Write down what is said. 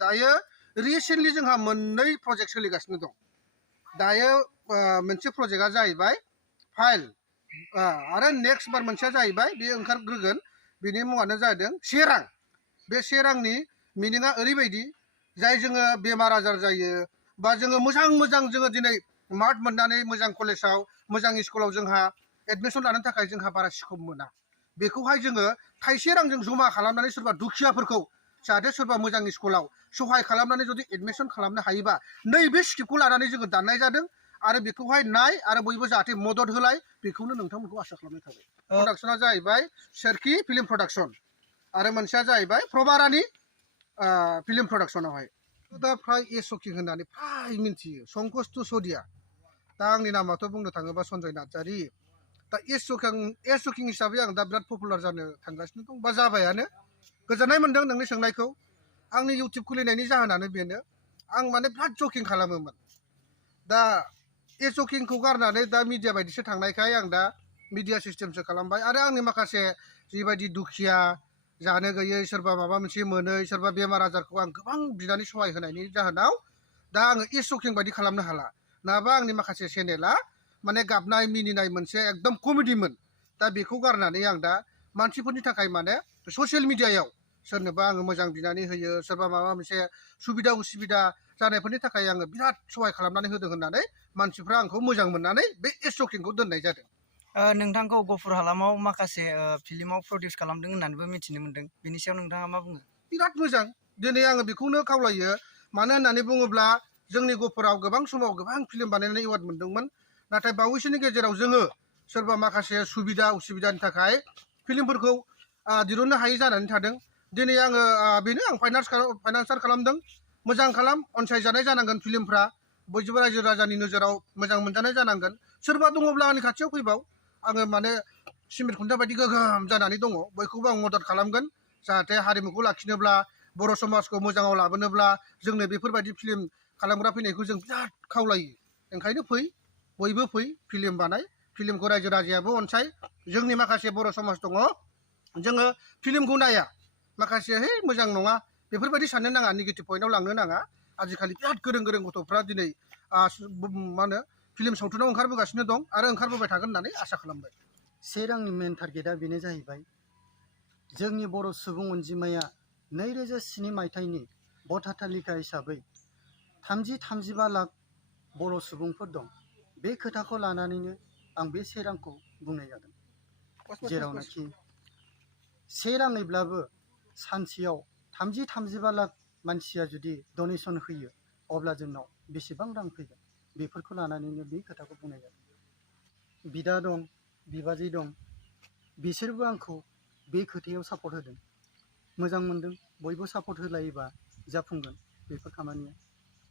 दायो रिसेन्टलि जोंहा मोननै प्रजेक्ट सोलिगासिनो दं दायो मोनसे प्रजेक्टआ जाहैबाय फाइल आरो नेक्स्ट बार मोनसेया जाहैबाय बे ओंखारग्रोगोन बिनि मुङानो जादों सेरां बे सेरांनि मिनिङा ओरैबायदि जाय जोङो बेमार आजार जायो बा जोङो मोजां जोङो दिनै मार्क मोननानै मोजां कलेजाव मोजां स्कुलाव जोंहा एडमिसन लानो थाखाय जोंहा बारा स्कप मोना बेखौहाय जोङो थाइसे रांजों जमा खालामनानै सोरबा दुखियाफोरखौ जाहाथे सोरबा मोजां स्कुलाव सहाय खालामनानै जुदि एडमिसन खालामनो हायोबा नैबे स्क्रिप्टखौ लानानै जोङो दाननाय जादों आरो बेखौहाय नाय आरो बयबो जाहाथे मदद होलाय बेखौनो नोंथांमोनखौ आसा खालामनाय थाबाय प्रडाक्शना जाहैबाय सोरखि फिल्म प्रडाक्शन आरो मोनसेया जाहैबाय प्रभारानि फिल्म प्रडाक्शनावहाय दा फ्राय एसकिं होननानै फ्राय मिन्थियो संकस तुसदिया दा आंनि नामाथ' बुंनो थाङोबा सन्जय नार्जारि दा एसकिं हिसाबै आं दा बिराद पपुलार जानो थांगासिनो दं बा जाबायानो गोजोननाय मोनदों नोंनि सोंनायखौ आंनि इउटिउब खुलिनायनि जाहोनानो बेनो आं माने बिराद जकिं खालामोमोन दा एसकिंखौ गारनानै दा मिडिया बायदिसो थांनायखाय आं दा मिडिया सिस्टेमसो खालामबाय आरो आंनि माखासे जिबायदि दुखिया जानो गैयै सोरबा माबा मोनसे मोनै सोरबा बेमार आजारखौ आं गोबां बिनानै सहाय होनायनि जाहोनाव दा आङो एसकिं बायदि खालामनो हाला नाबा आंनि माखासे चेनेला माने गाबनाय मिनिनाय मोनसे एकदम कमेडिमोन दा बेखौ गारनानै आं दा मानसिफोरनि थाखाय माने ससियेल मिडियायाव सोरनोबा आङो मोजां बिनानै होयो सोरबा माबा मोनसे सुबिदा उसुबिदा जानायफोरनि थाखाय आङो बिराद सहाय खालामनानै होदों होननानै मानसिफ्रा आंखौ मोजां मोननानै बे एसकिंखौ दोननाय जादों नोंथांखौ गफुर हालामाव माखासे फिल्माव प्रडिउस खालामदों होननानैबो मिथिनो मोनदों बिनि सायाव नोंथाङा मा बुङो बिराद मोजां दिनै आङो बेखौनो खावलायो मानो होननानै बुङोब्ला जोंनि गफुराव गोबां समाव गोबां फिल्म बानायनानै एवार्ड मोनदोंमोन नाथाय बावैसोनि गेजेराव जोङो सोरबा माखासे सुबिदा उसुबिदानि थाखाय फिल्मफोरखौ दिरुननो हायै जानानै थादों दिनै आङो बेनो आं फाइनान्सार खालामदों मोजां खालाम अनसायजानाय जानांगोन फिल्मफ्रा बयबो रायजो राजानि नोजोराव मोजां मोनजानाय जानांगोन सोरबा दङब्ला आंनि खाथियाव फैबाव आङो माने सिमेन्ट खुन्था बायदि गोगोम जानानै दङ बयखौबो आं मदद खालामगोन जाहाथे हारिमुखौ लाखिनोब्ला बर' समाजखौ मोजाङाव लाबोनोब्ला जोंनो बेफोरबायदि फिल्म खालामग्रा फैनायखौ जों बिराद खावलायो ओंखायनो फै बयबो फै फिल्म बानाय फिल्मखौ रायजो राजायाबो अनसाय जोंनि माखासे बर' समाज दङ जोङो फिल्मखौ नाया माखासे है मोजां नङा बेफोरबायदि साननो नाङा नेगेटिभ पइन्टआव लांनो नाङा आजिखालि बिराद गोरों गथ'फ्रा दिनै मा होनो फिल्म सावथुनाव ओंखारबोगासिनो दं आरो ओंखारबोबाय थागोन होननानै आसा खालामबाय सेरांनि मेन टारगेटआ बेनो जाहैबाय जोंनि बर' सुबुं अनजिमाया 2007 मायथाइनि भटार तालिका हिसाबै 30-35 लाख बर' सुबुंफोर दं बे खोथाखौ लानानैनो आं बे सेरांखौ बुंनाय जादों जेरावनाखि सेराङैब्लाबो सानसेयाव 30-35 लाख मानसिया जुदि डनेसन होयो अब्ला जोंनाव बेसेबां रां फैगोन बेफोरखौ लानानैनो बे खोथाखौ बुंनाय जादों बिदा दं बिबाजै दं बिसोरबो आंखौ बे खोथायाव सापर्ट होदों मोजां मोनदों बयबो सापर्ट होलायोबा जाफुंगोन बेफोर खामानिया